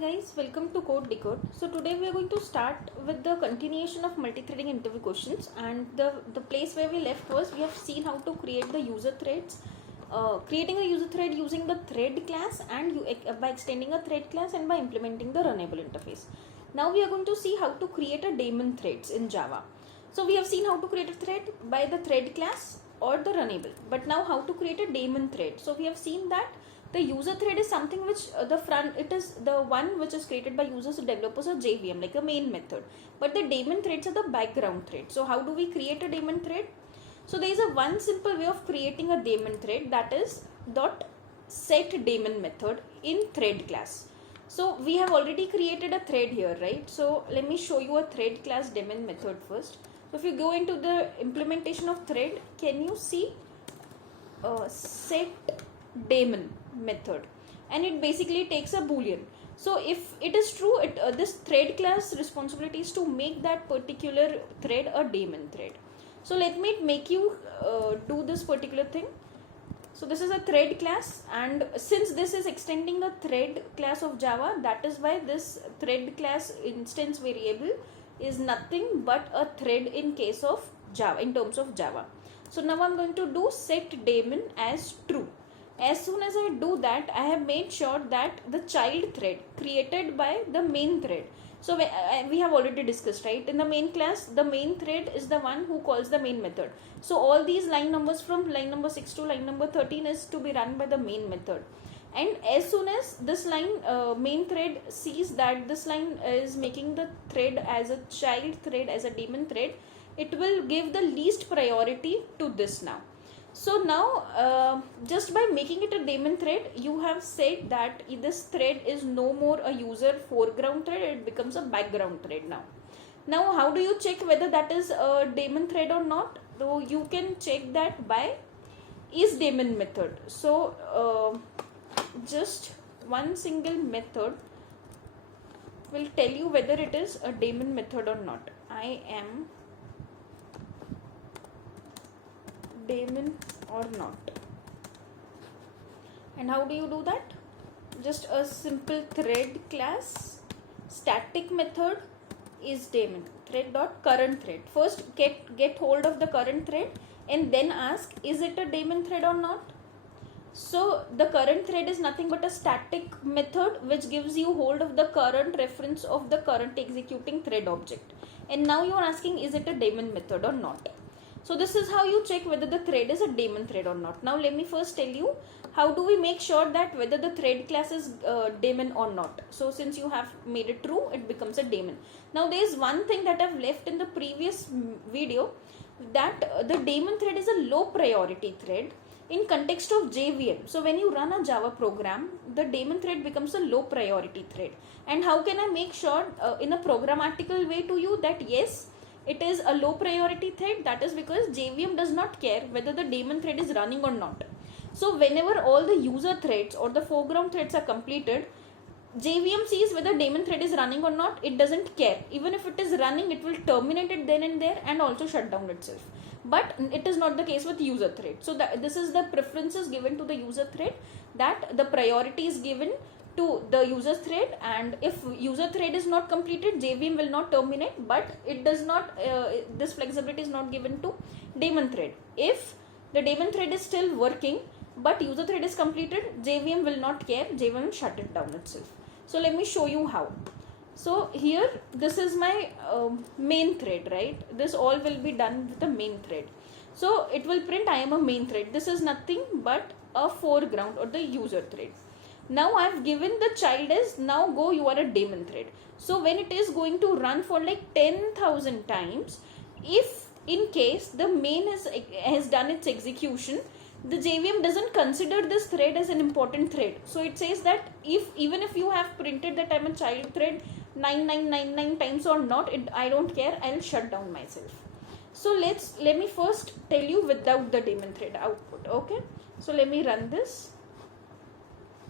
guys, welcome to Code Decode. So today we are going to start with the continuation of multi-threading interview questions, and the place where we left was we have seen how to create the user threads, creating a user thread using the thread class and by extending a thread class and by implementing the runnable interface. Now we are going to see how to create a daemon threads in Java. So we have seen how to create a thread by the thread class or the runnable, but now how to create a daemon thread. So we have seen that the user thread is something which it is the one which is created by users or developers or JVM, like a main method, but the daemon threads are the background thread. So how do we create a daemon thread? So there is a one simple way of creating a daemon thread, that is dot set daemon method in thread class. So we have already created a thread here, right? So let me show you a thread class daemon method first. So if you go into the implementation of thread, can you see set daemon method, and it basically takes a boolean. So if it is true, this thread class responsibility is to make that particular thread a daemon thread. So let me make you do this particular thing. So this is a thread class, and since this is extending a thread class of Java, that is why this thread class instance variable is nothing but a thread in case of Java, in terms of Java. So now I'm going to do set daemon as true. As soon as I do that, I have made sure that the child thread created by the main thread. So we have already discussed, right? In the main class, the main thread is the one who calls the main method. So all these line numbers from line number 6 to line number 13 is to be run by the main method. And as soon as this line main thread sees that this line is making the thread as a child thread, as a daemon thread, it will give the least priority to this now. So now just by making it a daemon thread, you have said that this thread is no more a user foreground thread, it becomes a background thread now. Now how do you check whether that is a daemon thread or not? So you can check that by isDaemon method. So just one single method will tell you whether it is a daemon method or not. I am daemon or not. And how do you do that? Just a simple thread class static method is daemon thread dot current thread. First get hold of the current thread and then ask, is it a daemon thread or not? So the current thread is nothing but a static method which gives you hold of the current reference of the current executing thread object. And now you are asking, is it a daemon method or not? So this is how you check whether the thread is a daemon thread or not. Now let me first tell you how do we make sure that whether the thread class is daemon or not. So since you have made it true, it becomes a daemon. Now there is one thing that I've left in the previous video, that the daemon thread is a low priority thread in context of JVM. So when you run a Java program, the daemon thread becomes a low priority thread. And how can I make sure in a programmatical way to you that yes, it is a low priority thread? That is because JVM does not care whether the daemon thread is running or not. So whenever all the user threads or the foreground threads are completed, JVM sees whether daemon thread is running or not. It doesn't care. Even if it is running, it will terminate it then and there and also shut down itself. But it is not the case with user thread. So this is the preferences given to the user thread, that the priority is given to the user thread, and if user thread is not completed, JVM will not terminate, but it does not, this flexibility is not given to daemon thread. If the daemon thread is still working but user thread is completed, JVM will not care, JVM will shut it down itself. So let me show you how. So here this is my main thread, right? This all will be done with the main thread. So it will print I am a main thread. This is nothing but a foreground or the user thread. Now I have given the child as, now go, you are a daemon thread. So when it is going to run for like 10,000 times, if in case the main has done its execution, the JVM doesn't consider this thread as an important thread. So it says that even if you have printed that I'm a child thread 9999 times or not, I don't care, I'll shut down myself. So let me first tell you without the daemon thread output. Okay, so let me run this.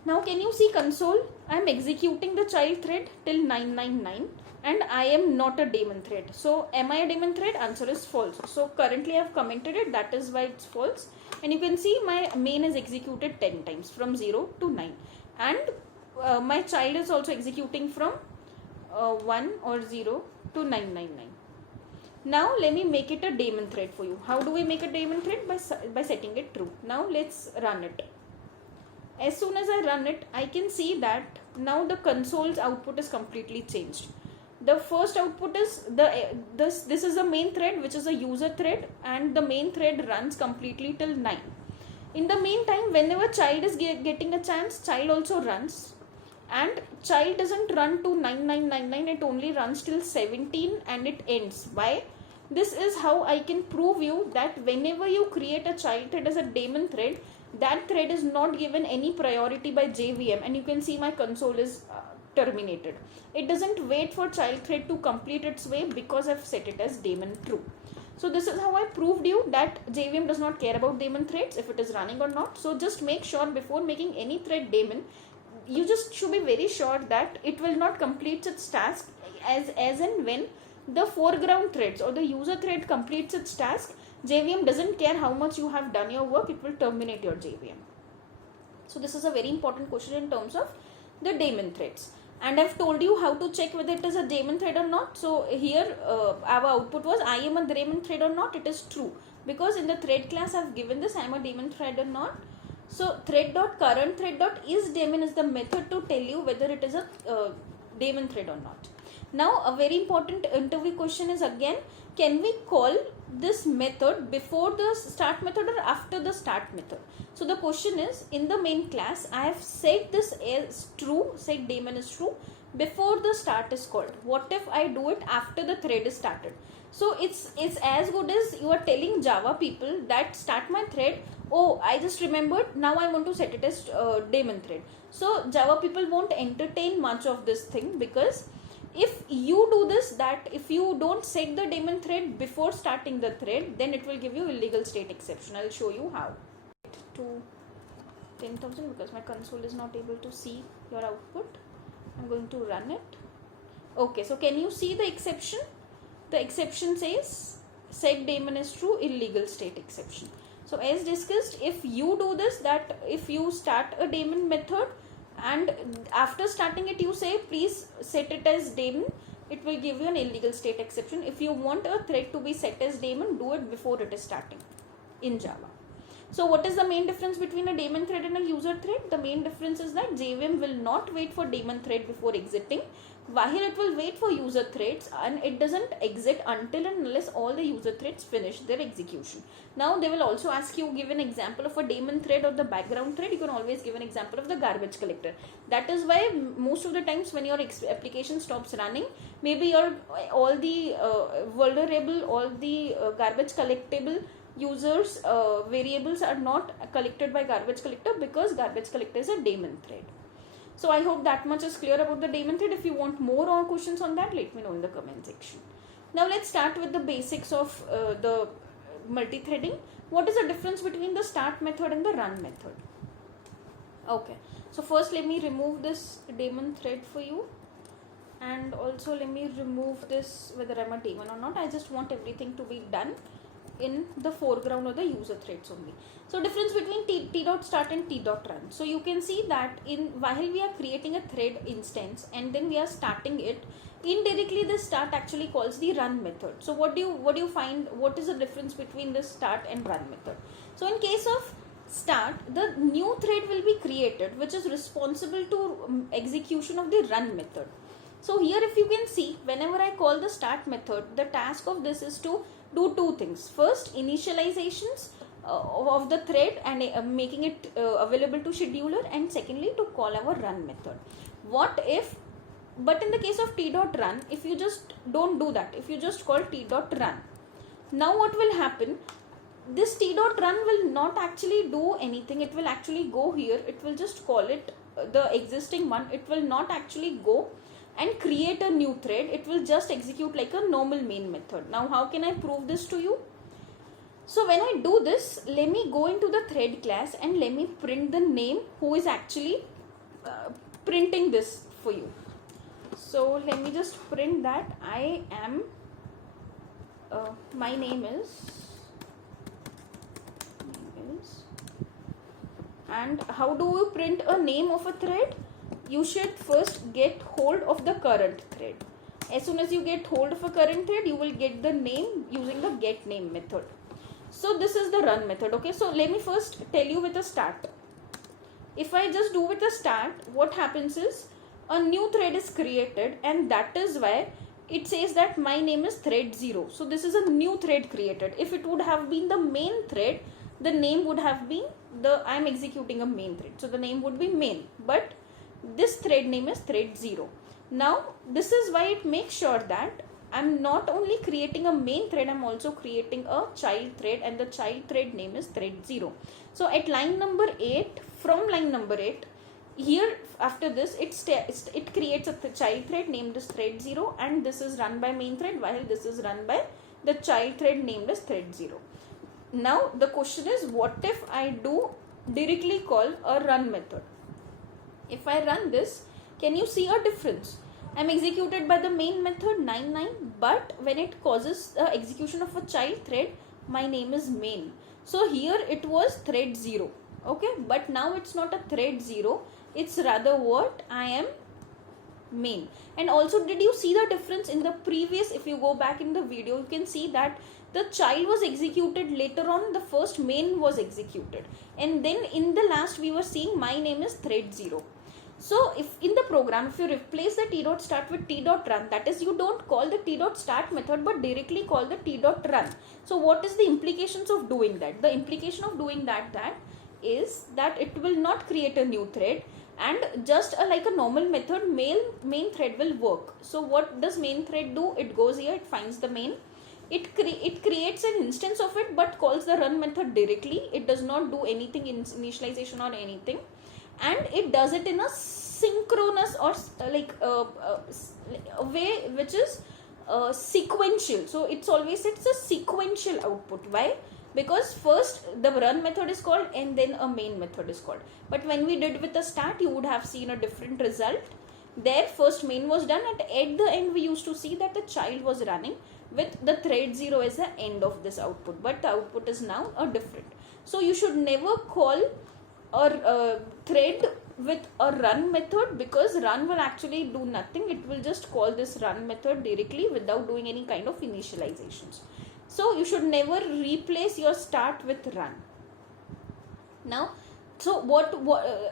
Now can you see console? I am executing the child thread till 999 and I am not a daemon thread. So am I a daemon thread? Answer is false. So currently I have commented it, that is why it's false. And you can see my main is executed 10 times from 0 to 9. And my child is also executing from 1 or 0 to 999. Now let me make it a daemon thread for you. How do we make a daemon thread? By setting it true. Now let's run it. As soon as I run it, I can see that now the console's output is completely changed. The first output is this is the main thread, which is a user thread, and the main thread runs completely till 9. In the meantime, whenever child is getting a chance, child also runs, and child doesn't run to 9999, it only runs till 17 and it ends. Why? This is how I can prove you that whenever you create a child thread as a daemon thread, that thread is not given any priority by JVM, and you can see my console is terminated. It doesn't wait for child thread to complete its way because I've set it as daemon true. So this is how I proved you that JVM does not care about daemon threads if it is running or not. So just make sure before making any thread daemon, you just should be very sure that it will not complete its task as and when the foreground threads or the user thread completes its task. JVM doesn't care how much you have done your work, it will terminate your JVM. So this is a very important question in terms of the daemon threads. And I've told you how to check whether it is a daemon thread or not. So here our output was I am a daemon thread or not. It is true because in the thread class I've given this I am a daemon thread or not. So thread.currentThread.isDaemon is the method to tell you whether it is a daemon thread or not. Now a very important interview question is again, can we call this method before the start method or after the start method? So the question is, in the main class I have set this as true, set daemon is true before the start is called. What if I do it after the thread is started? So it's as good as you are telling Java people that start my thread, oh I just remembered, now I want to set it as daemon thread. So Java people won't entertain much of this thing, because if you do this, that if you don't set the daemon thread before starting the thread, then it will give you illegal state exception. I'll show you how. To 10,000 because my console is not able to see your output. I'm going to run it. Okay, so can you see the exception? The exception says set daemon is true, illegal state exception. So as discussed, if you do this, that if you start a daemon method and after starting it you say please set it as daemon, it will give you an illegal state exception. If you want a thread to be set as daemon, do it before it is starting in Java. So what is the main difference between a daemon thread and a user thread? The main difference is that JVM will not wait for daemon thread before exiting, while it will wait for user threads, and it doesn't exit until and unless all the user threads finish their execution. Now they will also ask you, give an example of a daemon thread or the background thread. You can always give an example of the garbage collector. That is why most of the times when your application stops running, maybe your all the vulnerable, all the garbage collectable users variables are not collected by garbage collector, because garbage collector is a daemon thread. So I hope that much is clear about the daemon thread. If you want more or questions on that, let me know in the comment section. Now let's start with the basics of the multi-threading. What is the difference between the start method and the run method? Okay, so first let me remove this daemon thread for you, and also let me remove this whether I'm a daemon or not. I just want everything to be done in the foreground of the user threads only. So difference between t.start and t.run. So you can see that while we are creating a thread instance and then we are starting it, indirectly the start actually calls the run method. So what do you find, what is the difference between the start and run method? So in case of start, the new thread will be created which is responsible to execution of the run method. So here if you can see, whenever I call the start method, the task of this is to do two things. First, initializations of the thread and making it available to scheduler, and secondly to call our run method. But in the case of t.run, if you just don't do that, if you just call t.run, now what will happen? This t.run will not actually do anything. It will actually go here. It will just call it the existing one. It will not actually go and create a new thread. It will just execute like a normal main method. Now how can I prove this to you? So when I do this, let me go into the thread class and let me print the name who is actually printing this for you. So let me just print that I am, my name is, and how do you print a name of a thread? you should first get hold of the current thread. As soon as you get hold of a current thread, you will get the name using the get name method. So this is the run method. Okay, so let me first tell you with a start. If I just do with a start, what happens is a new thread is created, and that is why it says that my name is thread 0. So this is a new thread created. If it would have been the main thread, the name would have been I am executing a main thread. So the name would be main, but this thread name is thread 0. Now this is why it makes sure that I'm not only creating a main thread, I'm also creating a child thread, and the child thread name is thread 0. So at line number 8, from line number 8, here after this it creates a child thread named as thread 0, and this is run by main thread, while this is run by the child thread named as thread 0. Now the question is, what if I do directly call a run method? If I run this, can you see a difference? I am executed by the main method 99, but when it causes the execution of a child thread, my name is main. So here it was thread 0. Okay, but now it's not a thread 0, it's rather what I am main. And also, did you see the difference in the previous? If you go back in the video, you can see that the child was executed later on, the first main was executed, and then in the last we were seeing my name is thread 0. So if in the program, if you replace the t.start with t.run, that is, you don't call the t.start method but directly call the t.run. So what is the implications of doing that? The implication of doing that is that it will not create a new thread, and just like a normal method, main thread will work. So what does main thread do? It goes here, it finds the main, it creates an instance of it but calls the run method directly. It does not do anything in initialization or anything, and it does it in a synchronous or a way which is sequential. So it's a sequential output. Why? Because first the run method is called and then a main method is called. But when we did with the start, you would have seen a different result. There first main was done, and at the end we used to see that the child was running with the thread 0 as the end of this output, but the output is now a different. So you should never call or thread with a run method, because run will actually do nothing. It will just call this run method directly without doing any kind of initializations. So you should never replace your start with run. Now, so what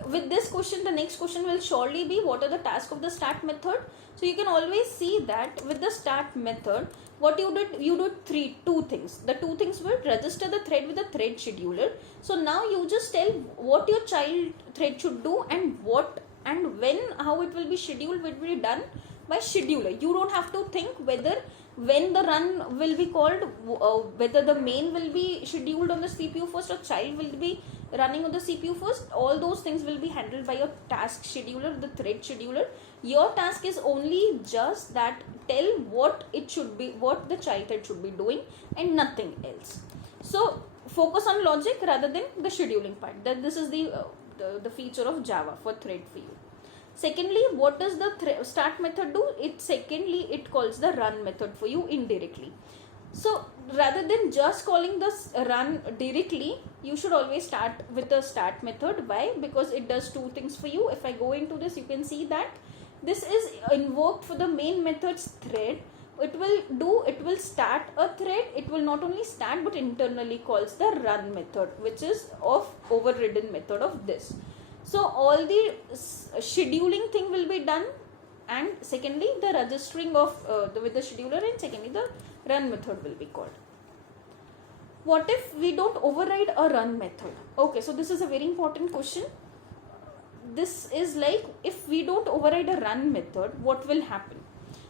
with this question, the next question will surely be, what are the tasks of the start method? So you can always see that with the start method, what you did two things. The two things were register the thread with the thread scheduler. So now you just tell what your child thread should do, and what and when, how it will be scheduled, will be done by scheduler. You don't have to think whether when the run will be called, whether the main will be scheduled on the CPU first or child will be running on the CPU first. All those things will be handled by your task scheduler, the thread scheduler. Your task is only just that, tell what it should be, what the child thread should be doing, and nothing else. So focus on logic rather than the scheduling part. That this is the feature of Java for thread for you. Secondly, what does the start method do? It calls the run method for you indirectly. So rather than just calling the run directly, you should always start with the start method. Why? Because it does two things for you. If I go into this, you can see that this is invoked for the main method's thread. It will start a thread. It will not only start but internally calls the run method, which is of overridden method of this. So all the scheduling thing will be done, and secondly the registering of with the scheduler, and secondly the run method will be called. What if we don't override a run method? Okay, so this is a very important question. This is like, if we don't override a run method, what will happen?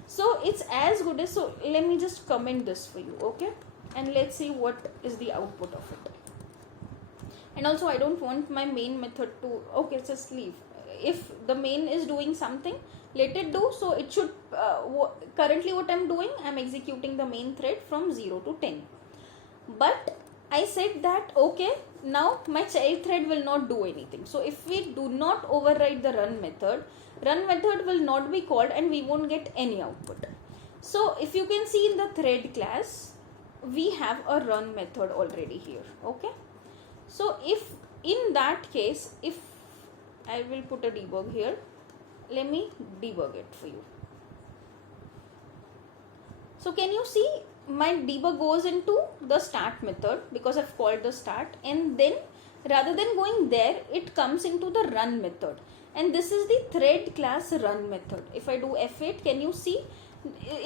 So it's as good as, so let me just comment this for you, okay, and let's see what is the output of it. And also I don't want my main method to, okay, just leave. If the main is doing something, let it do. So it should, currently what I'm doing, I'm executing the main thread from 0 to 10. But I said that, okay, now my child thread will not do anything. So if we do not override the run method will not be called and we won't get any output. So if you can see in the thread class, we have a run method already here, okay. So if in that case, if I will put a debug here, let me debug it for you. So can you see my debug goes into the start method because I've called the start, and then rather than going there, it comes into the run method, and this is the thread class run method. If I do F8, can you see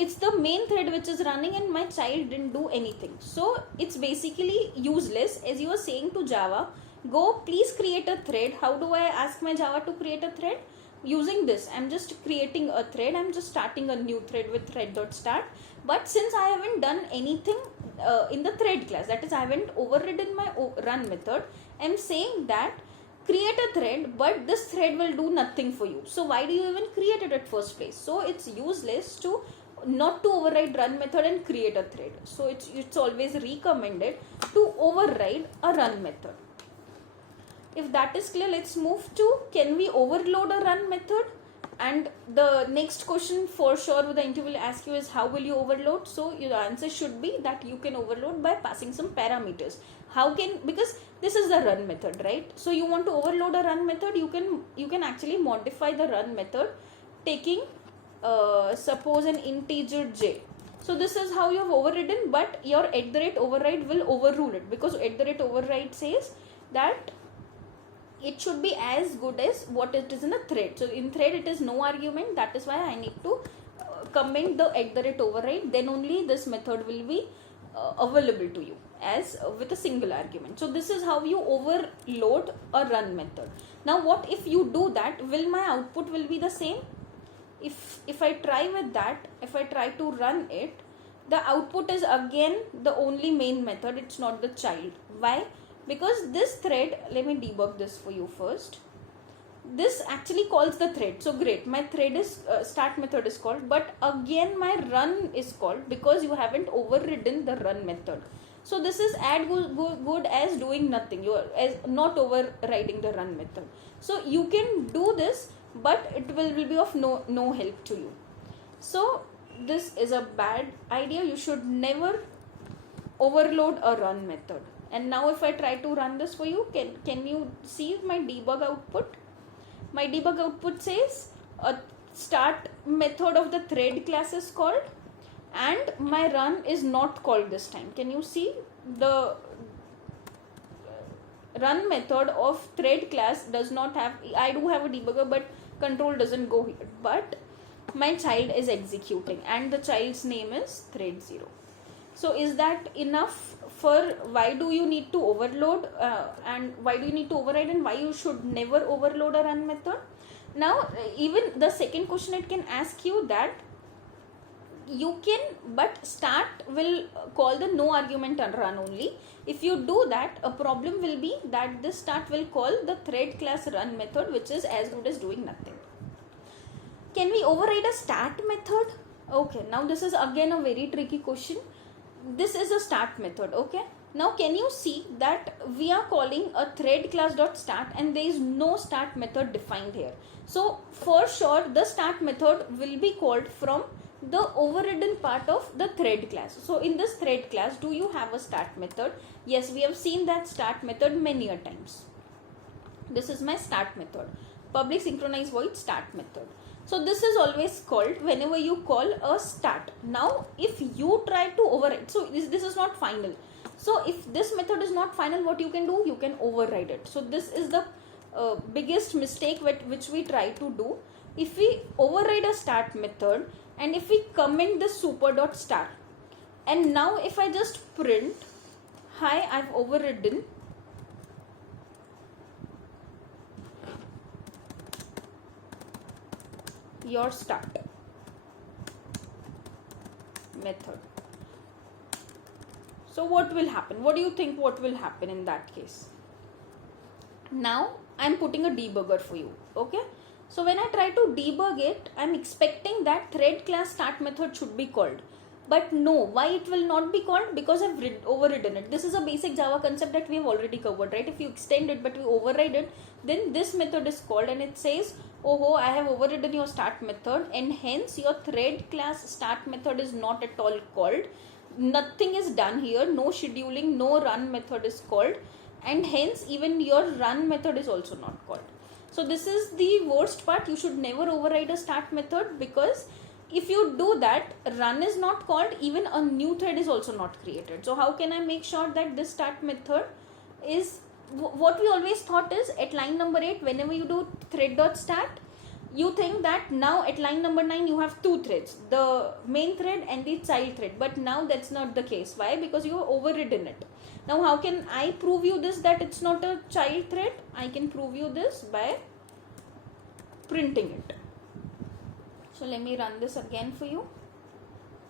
it's the main thread which is running and my child didn't do anything. So it's basically useless. As you were saying to Java, go please create a thread. How do I ask my Java to create a thread? Using this, I'm just creating a thread. I'm just starting a new thread with thread.start. But since I haven't done anything in the thread class, that is I haven't overridden my run method, I'm saying that create a thread, but this thread will do nothing for you. So why do you even create it at first place? So it's useless to not to override run method and create a thread. So it's always recommended to override a run method. If that is clear, let's move to, can we overload a run method? And the next question for sure the interview will ask you is, how will you overload? So your answer should be that you can overload by passing some parameters. How can, because this is the run method, right? So you want to overload a run method, you can actually modify the run method taking suppose an integer j. So this is how you have overridden, but your @override will overrule it, because @override says that it should be as good as what it is in a thread. So in thread it is no argument, that is why I need to comment the @override, then only this method will be available to you as with a single argument. So this is how you overload a run method. Now what if you do that, will my output will be the same? If I try with that, if I try to run it, the output is again the only main method, it's not the child. Why? Because this thread, let me debug this for you first. This actually calls the thread. So great, my thread is start method is called, but again my run is called because you haven't overridden the run method. So this is as good as doing nothing. You are as not overriding the run method. So you can do this, but it will be of no help to you. So this is a bad idea. You should never overload a run method. And now if I try to run this for you, can you see my debug output? My debug output says a start method of the thread class is called and my run is not called this time. Can you see the run method of thread class does not have, I do have a debugger, but control doesn't go here, but my child is executing and the child's name is thread0. So is that enough for why do you need to overload and why do you need to override and why you should never overload a run method? Now even the second question it can ask you that you can, but start will call the no argument and run only. If you do that, a problem will be that this start will call the thread class run method, which is as good as doing nothing. Can we override a start method? Okay, now this is again a very tricky question. This is a start method. Okay, now can you see that we are calling a thread class dot start and there is no start method defined here. So for sure the start method will be called from the overridden part of the thread class. So in this thread class, do you have a start method? Yes, we have seen that start method many a times. This is my start method, public synchronize void start method. So this is always called whenever you call a start. Now if you try to override, so this is not final. So if this method is not final, what you can do? You can override it. So this is the biggest mistake which we try to do. If we override a start method and if we comment the super.start, and now if I just print, hi, I've overridden your start method. So what will happen? What do you think what will happen in that case? Now I'm putting a debugger for you. Okay, so when I try to debug it, I'm expecting that thread class start method should be called, but no. Why it will not be called? Because I've overridden it. This is a basic Java concept that we have already covered, right? If you extend it but we override it, then this method is called and it says, oh, I have overridden your start method and hence your thread class start method is not at all called. Nothing is done here, no scheduling, no run method is called, and hence even your run method is also not called. So this is the worst part. You should never override a start method, because if you do that, run is not called, even a new thread is also not created. So how can I make sure that this start method is, what we always thought is at line number 8, whenever you do thread.start, you think that now at line number 9 you have two threads, the main thread and the child thread, but now that's not the case. Why? Because you have overridden it. Now how can I prove you this, that it's not a child thread? I can prove you this by printing it. So let me run this again for you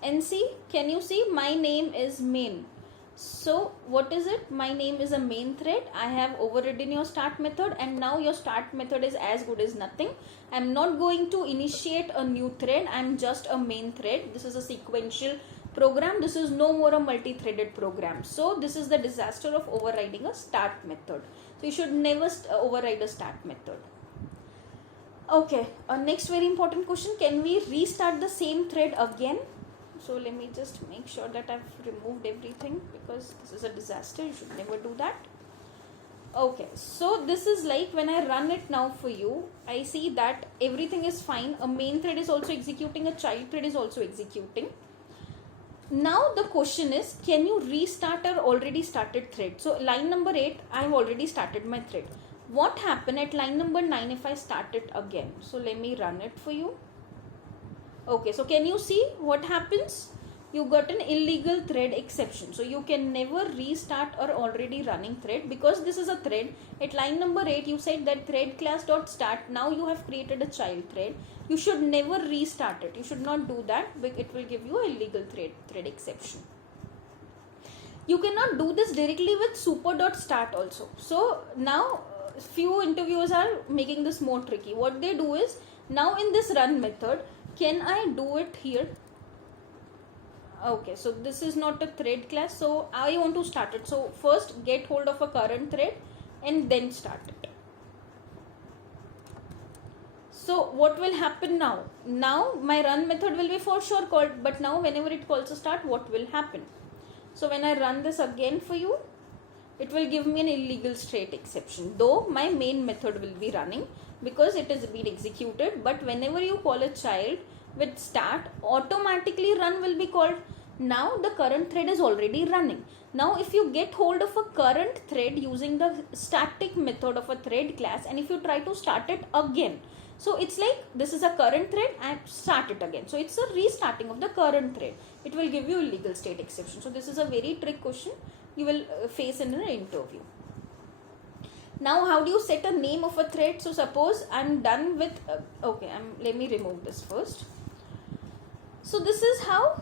and see, can you see my name is main? So what is it? My name is a main thread. I have overridden your start method, and now your start method is as good as nothing. I'm not going to initiate a new thread. I'm just a main thread. This is a sequential program. This is no more a multi-threaded program. So this is the disaster of overriding a start method. So you should never override a start method. Okay, next very important question. Can we restart the same thread again? So let me just make sure that I've removed everything, because this is a disaster. You should never do that. Okay, so this is like when I run it now for you, I see that everything is fine. A main thread is also executing, a child thread is also executing. Now the question is, can you restart our already started thread? So line number 8, I have already started my thread. What happened at line number 9 if I start it again? So let me run it for you. Okay, so can you see what happens? You got an illegal thread exception. So you can never restart or already running thread, because this is a thread. At line number 8, you said that thread class dot start. Now you have created a child thread. You should never restart it. You should not do that, because it will give you a illegal thread exception. You cannot do this directly with super.start also. So now few interviewers are making this more tricky. What they do is, now in this run method, can I do it here? Okay, so this is not a thread class, so I want to start it. So first get hold of a current thread and then start it. So what will happen now? Now my run method will be for sure called, but now whenever it calls a start, what will happen? So when I run this again for you, it will give me an illegal state exception, though my main method will be running because it is being executed. But whenever you call a child with start, automatically run will be called. Now the current thread is already running. Now if you get hold of a current thread using the static method of a thread class, and if you try to start it again, so it's like this is a current thread and start it again. So it's a restarting of the current thread. It will give you illegal state exception. So this is a very trick question you will face in an interview. Now how do you set a name of a thread? So suppose I'm done with, let me remove this first. So this is how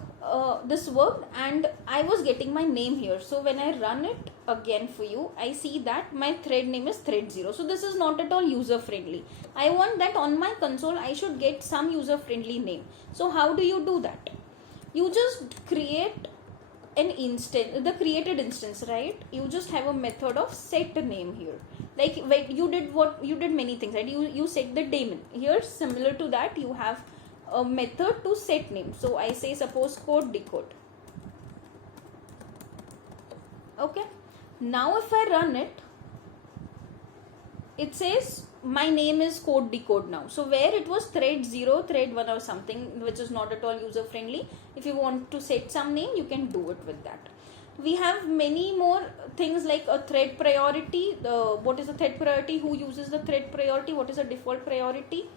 this worked, and I was getting my name here. So when I run it again for you, I see that my thread name is thread 0. So this is not at all user friendly. I want that on my console I should get some user friendly name. So how do you do that? You just create an instance, the created instance, right? You just have a method of set name here. Like you did many things, right? You set the daemon. Here similar to that, you have a method to set name. So I say suppose code decode. Okay, now if I run it, it says my name is code decode now. So where it was thread 0, thread 1 or something, which is not at all user friendly, if you want to set some name, you can do it with that. We have many more things like a thread priority. What is a thread priority? Who uses the thread priority? What is a default priority?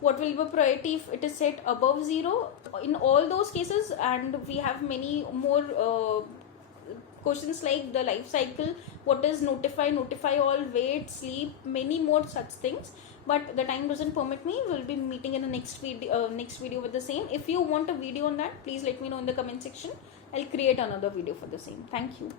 What will be a priority if it is set above 0? In all those cases, and we have many more questions like the life cycle, what is notify all, wait, sleep, many more such things, but the time doesn't permit me. We'll be meeting in the next video with the same. If you want a video on that, please let me know in the comment section. I'll create another video for the same. Thank you.